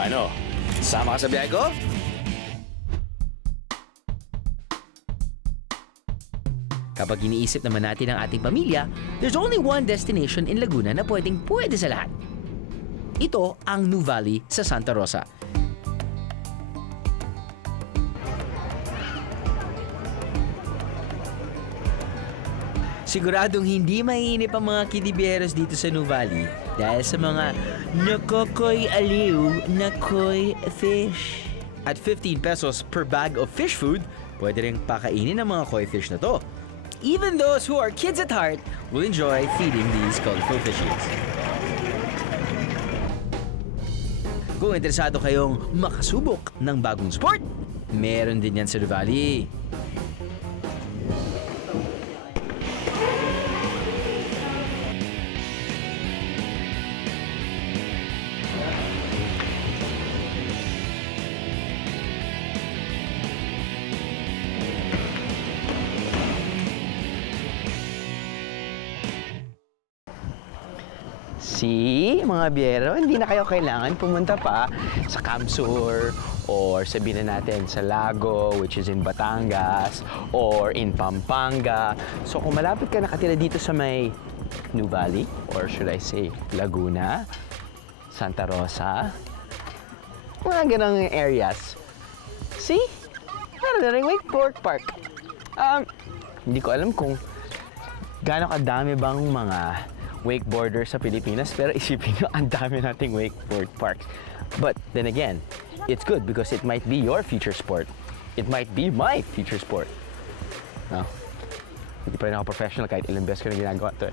Ano? Sama ka sa biyahe ko? Kapag iniisip naman natin ang ating pamilya, there's only one destination in Laguna na pwede sa lahat. Ito ang Nuvali sa Santa Rosa. Siguradong hindi mainip ang mga kidibiyeros dito sa Nuvali dahil sa mga nakokoy aliw na koi fish. At 15 pesos per bag of fish food, pwede rin pakainin ang mga koi fish na to. Even those who are kids at heart will enjoy feeding these colorful fishes. Kung interesado kayong makasubok ng bagong sport, meron din yan sa Nuvali. See, mga biyero, hindi na kayo kailangan pumunta pa sa Camsur or sabihin na natin sa Lago, which is in Batangas, or in Pampanga. So kung malapit ka nakatira dito sa may Nuvali, or should I say Laguna, Santa Rosa, mga ganang areas. See, meron na rin wakeboard park. Hindi ko alam kung gaano kadami bang mga wakeboarders sa Pilipinas, pero isipin nyo, ang dami nating wakeboard parks. But then again, it's good because it might be your future sport. It might be my future sport. No? Hindi pa rin ako professional kahit ilang beses ko na ginagawa ito.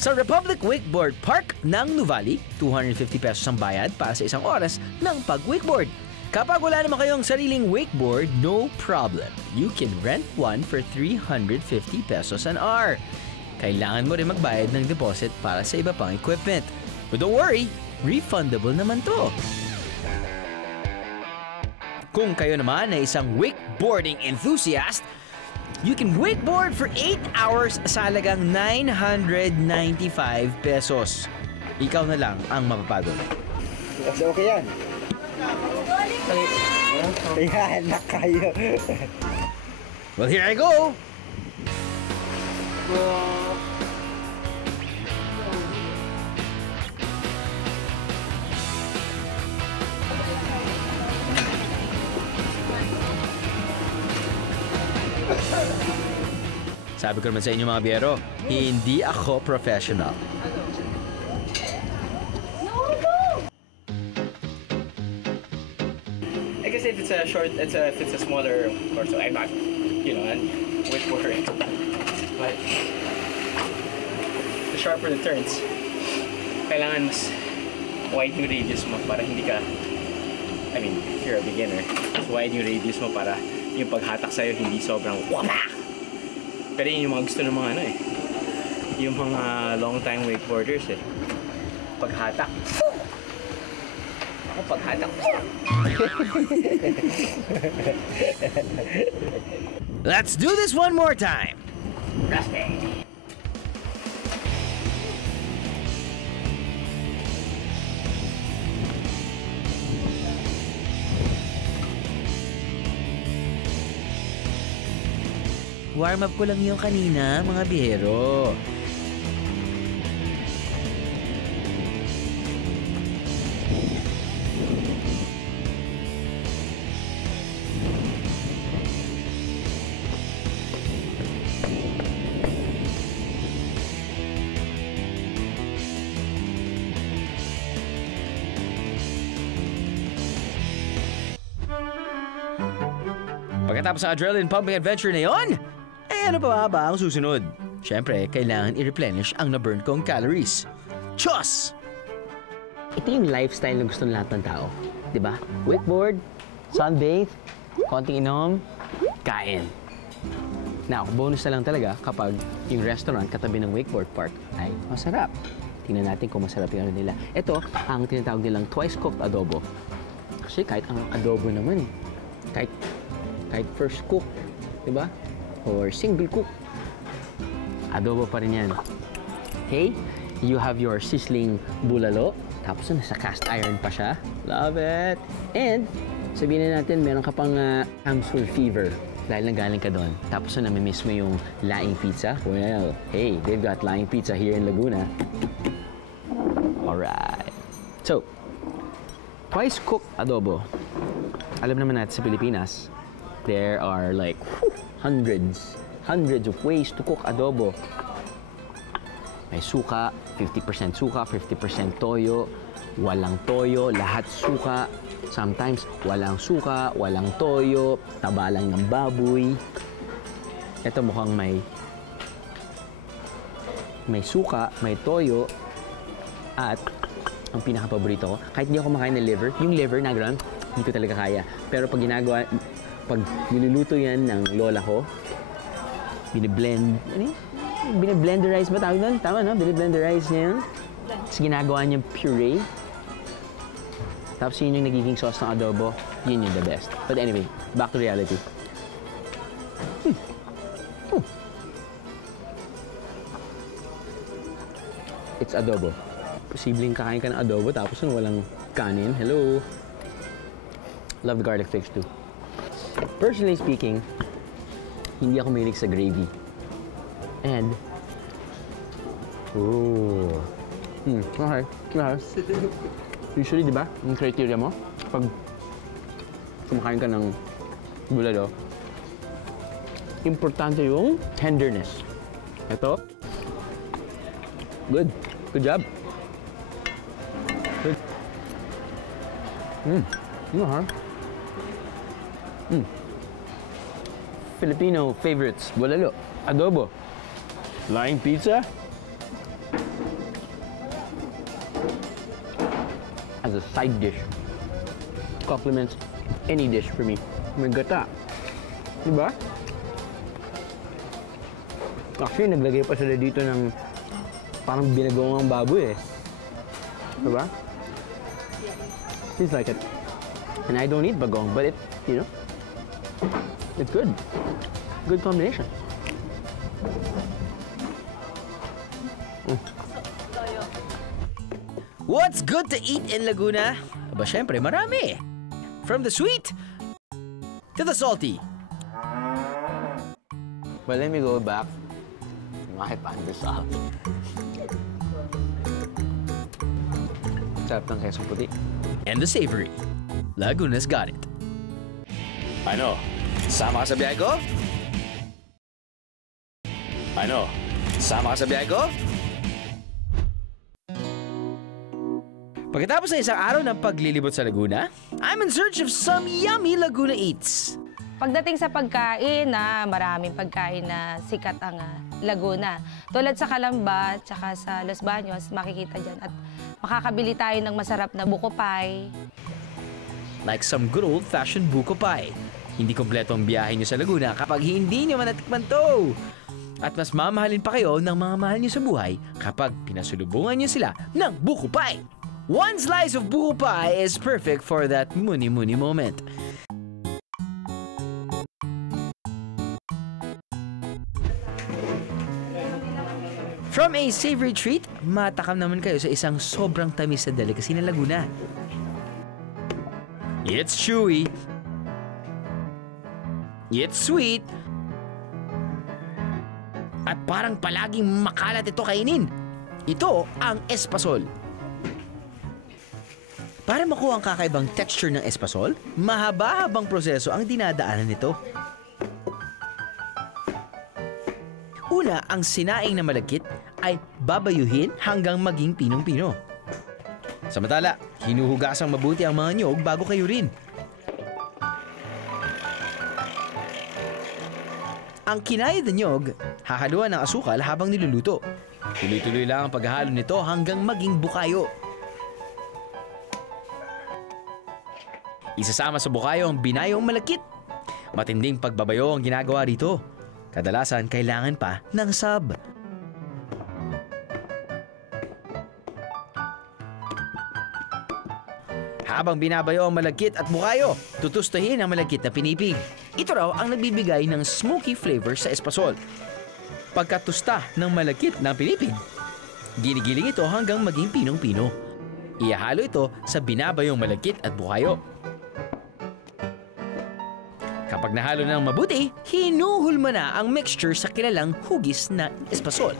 Sa Republic Wakeboard Park ng Nuvali, 250 pesos ang bayad para sa isang oras ng pag-wakeboard. Kapag wala naman kayong sariling wakeboard, no problem. You can rent one for 350 pesos an hour. Kailangan mo rin magbayad ng deposit para sa iba pang equipment. But don't worry, refundable naman to. Kung kayo naman ay isang wakeboarding enthusiast, you can wakeboard for 8 hours sa halagang 995 pesos. Ikaw na lang ang mapapagod. Kasi okay yan. Ayan, na kayo. Well, here I go! Sabi ko naman sa inyo mga biyero, hindi ako professional. I guess if it's a short, if it's a smaller course, so I'm not, and wakeboarding. But the sharper the turns, kailangan mas wide yung radius mo para hindi ka, if you're a beginner, mas wide yung radius mo para yung paghatak sa'yo hindi sobrang wamak. Pero yun yung mga gusto ng mga yung mga long time wakeboarders paghatak. Ako paghatak. Let's do this one more time. Rusty. Warm up ko lang yung kanina, mga biyero. Pagkatapos ng adrenaline pumping adventure na yon, ano pa ba ang susunod? Siyempre, kailangan i-replenish ang na-burn kong calories. Chos! Ito yung lifestyle na gusto ng lahat ng tao. Diba? Wakeboard, sunbathe, konting inom, kain. Now, bonus na lang talaga kapag yung restaurant katabi ng wakeboard park ay masarap. Tingnan natin kung masarap yung ano nila. Ito, ang tinatawag nilang twice-cooked adobo. Kasi kahit ang adobo naman kahit first cook, diba? Or single cook. adobo pa rin yan. Okay? You have your sizzling bulalo. Tapos nasa cast iron pa siya. Love it! And, sabihin na natin, meron ka pang Amstel fever. Dahil nanggaling ka doon. Tapos na namimiss mo yung laing pizza. Well, hey, they've got laing pizza here in Laguna. Alright. So, twice cooked adobo. Alam naman natin sa Pilipinas, there are like hundreds of ways to cook adobo. May suka, 50% suka, 50% toyo, walang toyo, lahat suka. Sometimes, walang suka, walang toyo, taba lang ng baboy. Ito mukhang may suka, may toyo, at ang pinaka-paborito ko, kahit hindi ako kumakain ng liver, yung liver na gano'n, hindi ko talaga kaya. Pero pag niluluto yan ng lola ko, bine-blenderize ba tawag doon? Tama, no? Bine-blenderize niya yun. Tapos ginagawa niyang puree. Tapos yun yung nagiging sauce ng adobo. Yun yung the best. But anyway, back to reality. It's adobo. Posibleng kakain ka ng adobo tapos walang kanin. Hello? Love the garlic flakes too. Personally speaking, hindi ako mahilig sa gravy. And, okay. Usually, di ba, yung criteria mo, pag kumakain ka ng bulalo, importante yung tenderness. Ito, good. Good job. Good. Filipino favorites, bulalo, adobo. Laing pizza as a side dish complements any dish for me. May gata, diba? Actually, naglagay pa sila dito ng parang binagawang baboy eh. Diba? Seems like it. And I don't eat bagong, but it, you know, it's good. Good combination. What's good to eat in Laguna? Aba, syempre, marami. From the sweet to the salty. But let me go back to my pandesal. Sarap ng queso puti. And the savory. Laguna's got it. Ano? Sama ka sa biyahe ko? Ano? Sama ka sa biyahe ko? Pagkatapos ng isang araw ng paglilibot sa Laguna, I'm in search of some yummy Laguna eats. Pagdating sa pagkain, maraming pagkain na sikat ang Laguna. Tulad sa Calamba, tsaka sa Los Baños, makikita dyan. At makakabili tayo ng masarap na buko pie. Like some good old-fashioned buko pie. Hindi kompleto ang biyahe nyo sa Laguna kapag hindi nyo manatikman to. At mas mamahalin pa kayo ng mga mahal nyo sa buhay kapag pinasulubungan nyo sila ng buko pie. One slice of buko pie is perfect for that muni-muni moment. From a savory treat, matakam naman kayo sa isang sobrang tamis na delicacy ng Laguna. It's chewy. It's sweet. At parang palaging makalat ito kainin. Ito ang espasol. Para makuha ang kakaibang texture ng espasol, mahaba-habang proseso ang dinadaanan nito. Una, ang sinaing na malagkit ay babayuhin hanggang maging pinong-pino. Samantala, hinuhugasang mabuti ang mga nyog bago kayo rin. Ang kinayad na nyog, hahaluan ng asukal habang niluluto. Tuloy-tuloy lang ang paghahalo nito hanggang maging bukayo. Isasama sa bukayo ang binayong malakit. Matinding pagbabayo ang ginagawa rito. Kadalasan, kailangan pa ng sub. Habang binabayo ang malagkit at bukayo, tutustahin ang malagkit na pinipig. Ito raw ang nagbibigay ng smoky flavor sa espasol. pagkatusta ng malagkit ng pinipig. Ginigiling ito hanggang maging pinong-pino. Ihahalo ito sa binabayong malagkit at buhayo. Kapag nahalo na ng mabuti, hinuhulma na ang mixture sa kilalang hugis na espasol.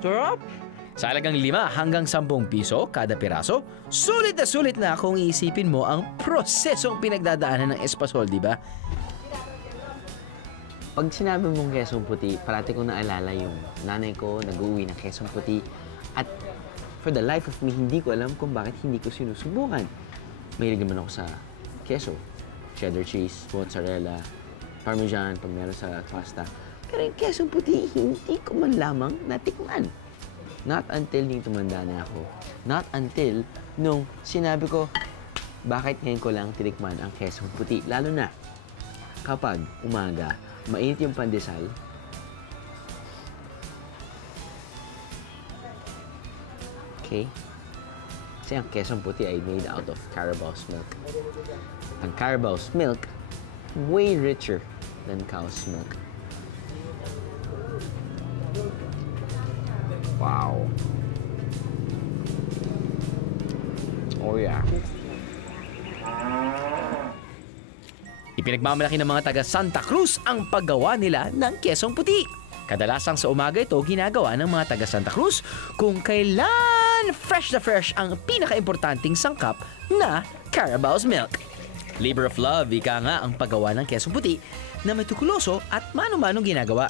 Sarap! Sa halagang 5 hanggang 10 piso kada piraso, sulit na kung iisipin mo ang prosesong pinagdadaanan ng espasol, di ba? Pag sinabi mong kesong puti, parati kong naalala yung nanay ko nag-uwi ng kesong puti. At for the life of me, hindi ko alam kung bakit hindi ko sinusubukan. Mahilig naman ako sa keso. Cheddar cheese, mozzarella, parmesan, pag meron sa pasta. Pero yung kesong puti, hindi ko man lamang natikman. Not until nung tumanda na ako. Not until nung sinabi ko, bakit ngayon ko lang tinikman ang kesong puti? Lalo na kapag umaga, mainit yung pandesal. Okay? Kasi ang kesong puti ay made out of Carabao's milk. Ang Carabao's milk, way richer than cow's milk. Wow. Oh yeah. Ipinagmamalaki ng mga taga Santa Cruz ang paggawa nila ng kesong puti. Kadalasang sa umaga ito ginagawa ng mga taga Santa Cruz kung kailan fresh na fresh ang pinaka-importanting sangkap na Carabao's milk. Labor of love, ika nga ang paggawa ng kesong puti na meticuloso at mano-manong ginagawa.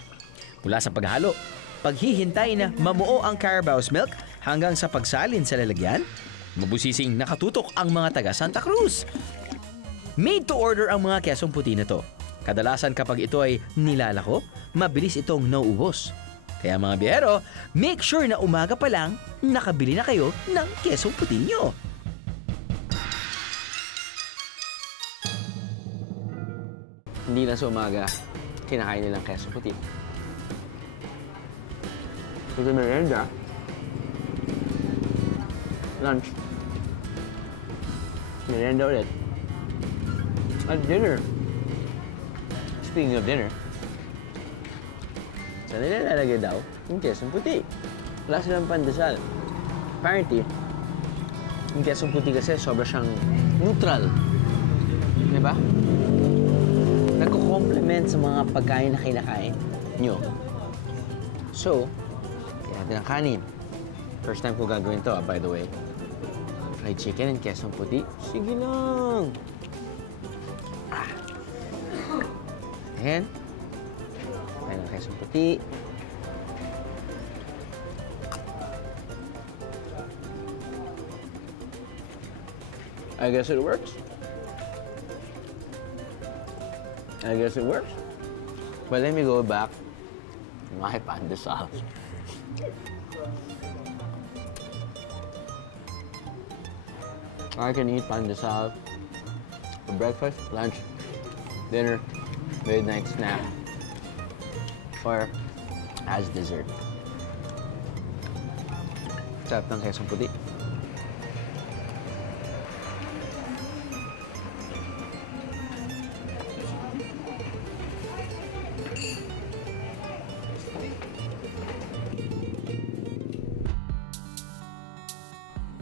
Mula sa paghalo, paghihintay na mamuo ang Carabao's milk hanggang sa pagsalin sa lalagyan, mabusising nakatutok ang mga taga Santa Cruz. Made to order ang mga kesong puti na to. Kadalasan kapag ito ay nilalako, mabilis itong nauubos. Kaya mga biyahero, make sure na umaga pa lang nakabili na kayo ng kesong puti nyo. Hindi na sa umaga, kinakain nilang kesong puti. Sa merienda, lunch, merienda ulit, at dinner. Speaking of dinner, saan nila lalagay daw yung kesong puti? Wala silang pandesal. Apparently, yung kesong puti kasi sobra siyang neutral. Diba? Nagko-complement sa mga pagkain na kinakain nyo. So, kaya natin ang kanin. First time ko gagawin to, by the way. Fried chicken and kesong puti. Sige lang. Ayan. Ayan ang kesong puti. I guess it works. I guess it works. But let me go back to my pandesal. I can eat pandesal for breakfast, lunch, dinner, midnight snack, or as dessert. Sarap ng kesong puti.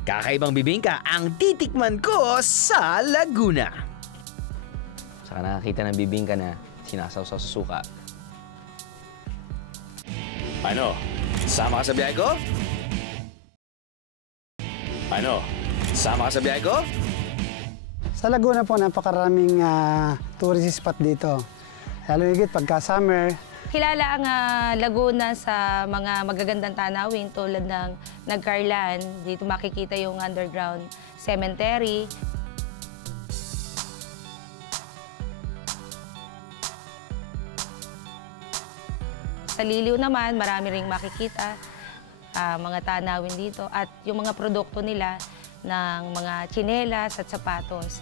Kakaibang bibingka ang titikman ko sa Laguna. Saka nakakita ng bibingka na sinasawsaw sa suka. Ano? Sama ka sa biyahe ko? Ano? Sama ka sa biyahe ko? Sa Laguna po, napakaraming tourist spot dito. Lalo higit pagka summer. Kilala ang Laguna sa mga magagandang tanawin tulad ng Nagcarlan. Dito makikita yung underground cemetery. Sa Liliw naman, marami ring makikita mga tanawin dito at yung mga produkto nila ng mga tsinelas at sapatos.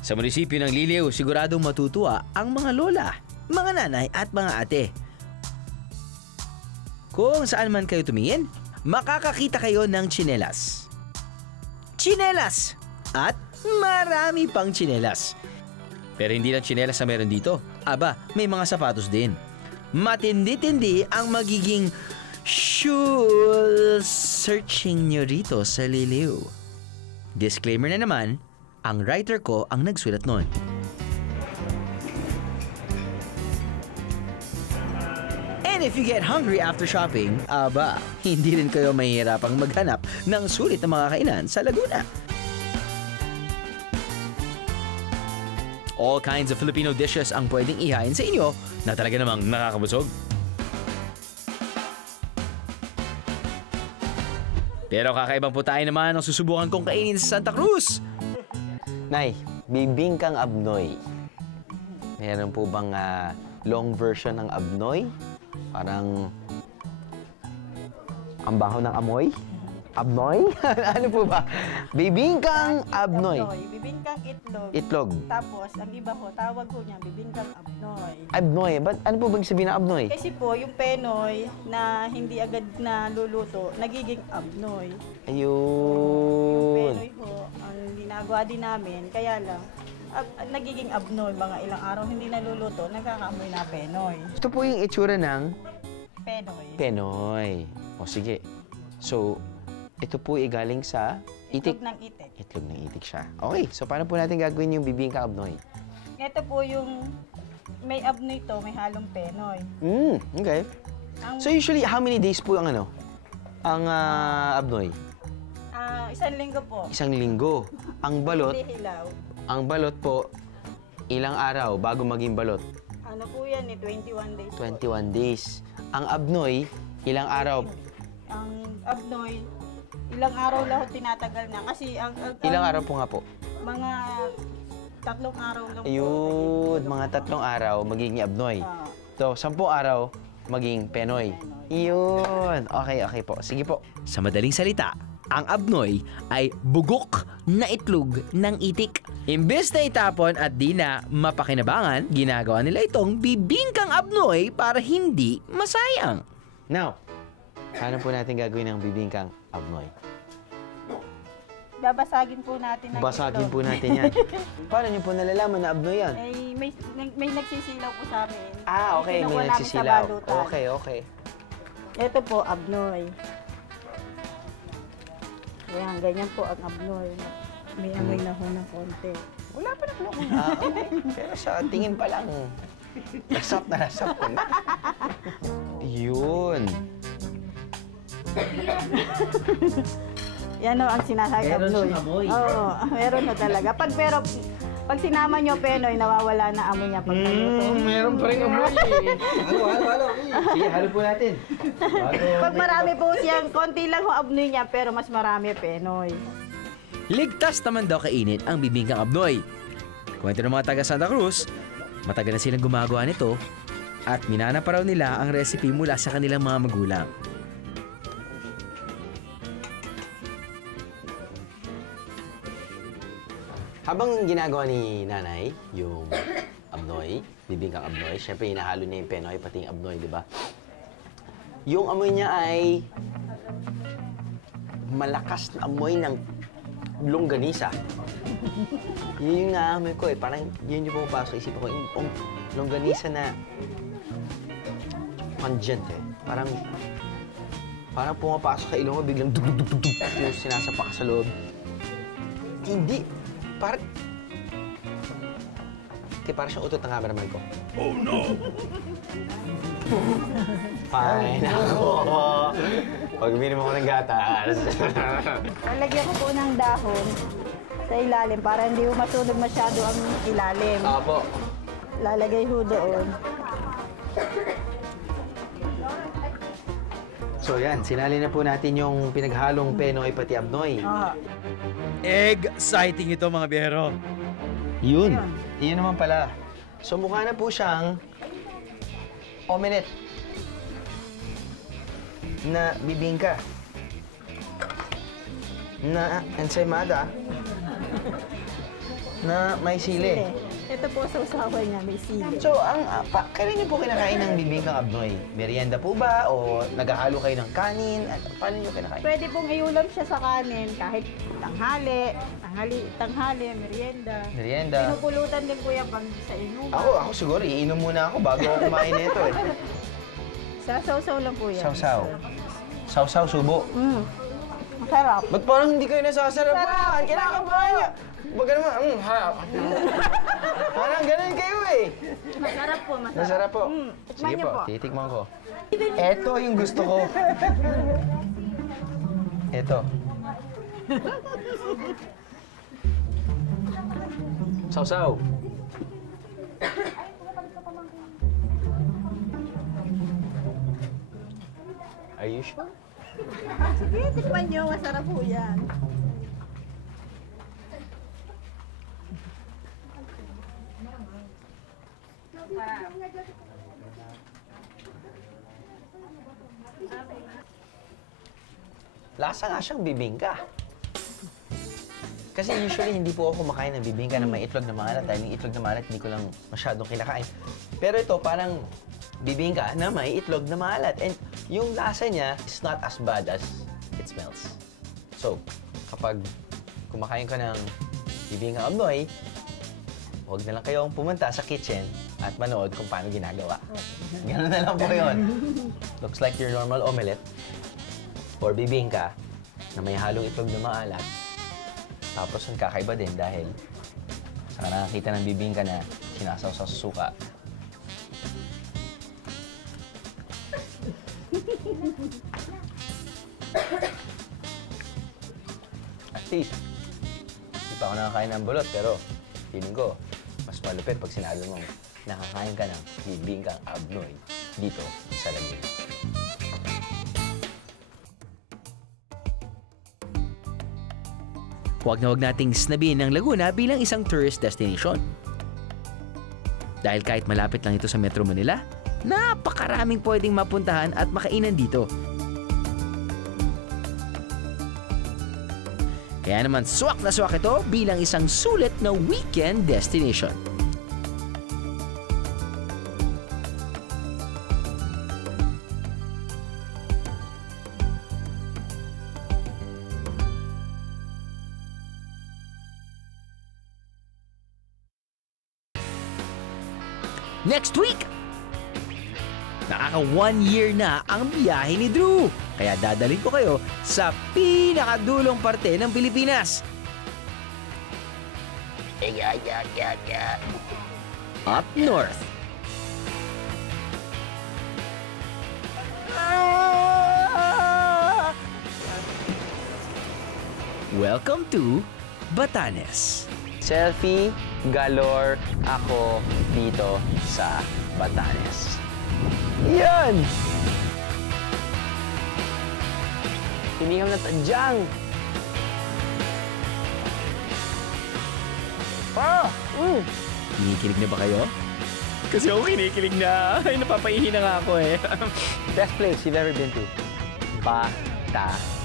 Sa munisipyo ng Liliw, siguradong matutuwa ang mga lola, mga nanay at mga ate. Kung saan man kayo tumingin, makakakita kayo ng tsinelas. Tsinelas! At marami pang tsinelas. Pero hindi lang tsinelas na meron dito. aba, may mga sapatos din. Matindi-tindi ang magiging shoe searching nyo rito sa Liliw. Disclaimer na naman, ang writer ko ang nagsulat nun. And if you get hungry after shopping, aba, hindi rin kayo mahihirapang maghanap ng sulit na mga kainan sa Laguna. All kinds of Filipino dishes ang pwedeng ihain sa inyo na talaga namang nakakabusog. Pero kakaibang putahe naman ang susubukan kong kainin sa Santa Cruz. Nay, bibingkang abnoy. Meron po bang long version ng abnoy? Parang ang baho ng amoy? Abnoy? Ano po ba? Bibingkang abnoy. Bibingkang itlog. Itlog. Tapos, ang iba ho, tawag ho niya, bibingkang abnoy. Abnoy. Ano po bang sabihin ng abnoy? Kasi po, yung penoy na hindi agad na luluto, nagiging abnoy. Ayun. Penoy ho, ang ginagawa din namin, kaya lang, nagiging abnoy, mga ilang araw hindi naluluto, nagkakaamoy na penoy. Ito po yung itsura ng Penoy. penoy. O sige. So, ito po ay galing sa itik. Itlog ng itik. Itlog ng itik siya. Okay, so paano po natin gagawin yung bibingka abnoy? Ito po yung may abnoy to, may halong penoy. Okay. So usually, how many days po ang abnoy? Isang linggo po. Isang linggo. Ang balot, Hindi hilaw. ang balot po, ilang araw bago maging balot? Ano po yan 21 days 21 days. Ang abnoy, ilang araw? Ang abnoy, ilang araw lang tinatagal na. Kasi ang Ilang araw po nga po? mga 3 araw lang Ayun, mga 3 araw magiging abnoy. So, 10 araw maging penoy. Yun. Okay po. Sige po. Sa madaling salita, ang abnoy ay bugok na itlog ng itik. Imbes na itapon at di na mapakinabangan, ginagawa nila itong bibingkang abnoy para hindi masayang. Now, paano po natin gagawin ang bibingkang abnoy? Babasagin po natin ng Basagin itlog. po natin yan. Paano niyo po nalalaman na abnoy yan? May nagsisilaw po sa amin. Okay. Kinukuha May namin sa nagsisilaw. balutan. Okay. Ito po, abnoy. Ayan, ganyan po ang abnoy. May amoy na ho ng konti. Wala pa na okay. Pero sa tingin pa lang, nasap na Yun. Yan o ang sinasabi abnoy. Oo, meron na talaga. Pag sinama nyo penoy, nawawala na amoy niya pag naluto. Meron pa rin amoy eh. Halo. Sige, halo po natin. Pag marami po siyang, konti lang ho abnoy niya, pero mas marami penoy. Ligtas naman daw kainin ang bibingkang abnoy. Kwento ng mga taga Santa Cruz, matagal na silang gumagawa nito at minana pa raw nila ang recipe mula sa kanilang mga magulang. Habang ginagawa ni nanay yung abnoy, bibingkang abnoy, syempre hinahalo niya yung penoy, pati yung abnoy, di ba? Yung amoy niya ay malakas na amoy ng longganisa. Yun yung naamoy ko eh. Parang yun yung pumapasok sa isip ko. Yung longganisa na pungent eh. Parang pumapasok sa ilong mo, biglang dug-dug-dug-dug yung sinasapak sa loob. Hindi. Parang siyang utot ng cameraman ko. Oh no! Fine ako. Pag-minom ako ng gatas. Lalagyan ko po ng dahon sa ilalim para hindi masunog masyado ang ilalim. Apo. Lalagay ho doon. So yan, sinali na po natin yung pinaghalong penoy pati abnoy. Exciting ito mga biyero. Yun. Yun naman pala. So mukha na po siyang omelette na bibingka na ensaymada na may sili. Ito po sa usaway niya, may sili. So, kailan niyo po kinakain ng bibingkang abnoy? Merienda po ba? O naghahalo kayo ng kanin? Paano niyo kinakain? Pwede pong iulam siya sa kanin kahit tanghali, merienda. Merienda. Pinupulutan din kuya pag sa inuman. Ako siguro, iinom muna ako bago ako kumain nito eh. Sa sausaw lang po yan. Sausaw. Sausaw, subo. Masarap. Ba't parang hindi kayo nasasarapan? Kinakabahan niya. Baga naman, harap. Parang ganun kayo eh. Masarap po, masarap. Masarap po. Tikman Sige niyo po, po. titikman ko. Eto yung gusto ko. Eto. Sausaw. Are you sure? Sige, tikman niyo. Masarap po yan. Lasa nga siyang bibingka. Kasi usually hindi po ako kumakain ng bibingka na may itlog na maalat. Dahil yung itlog na maalat hindi ko lang masyadong kinakain. Pero ito parang bibingka na may itlog na maalat. And yung lasa niya is not as bad as it smells. So, kapag kumakain ka ng bibingka abnoy, huwag na lang kayong pumunta sa kitchen at manood kung paano ginagawa. Ganun na lang po yun. Looks like your normal omelette or bibingka na may halong itlog na maalat. Tapos ang kakaiba din dahil saka nakakita ng bibingka na sinasawsaw sa suka. At least, hindi pa ako nakakain ng bulot pero feeling ko, mas malupit pag sinabi mong nakakain ka ng bibingkang abnoy dito sa Laguna. Huwag na huwag nating snabihin ang Laguna bilang isang tourist destination. Dahil kahit malapit lang ito sa Metro Manila, napakaraming pwedeng mapuntahan at makainan dito. Kaya naman swak na swak ito bilang isang sulit na weekend destination. Next week, nakaka 1 year na ang biyahe ni Drew. Kaya dadalhin ko kayo sa pinakadulong parte ng Pilipinas. Up north. Welcome to Batanes. Selfie galore ako dito sa Batanes. Yan! Hiniham na tadyang. Kinikilig na ba kayo? Kasi ako kinikilig na. Ay, napapaihi na nga ako eh. Best place you've ever been to? Batanes.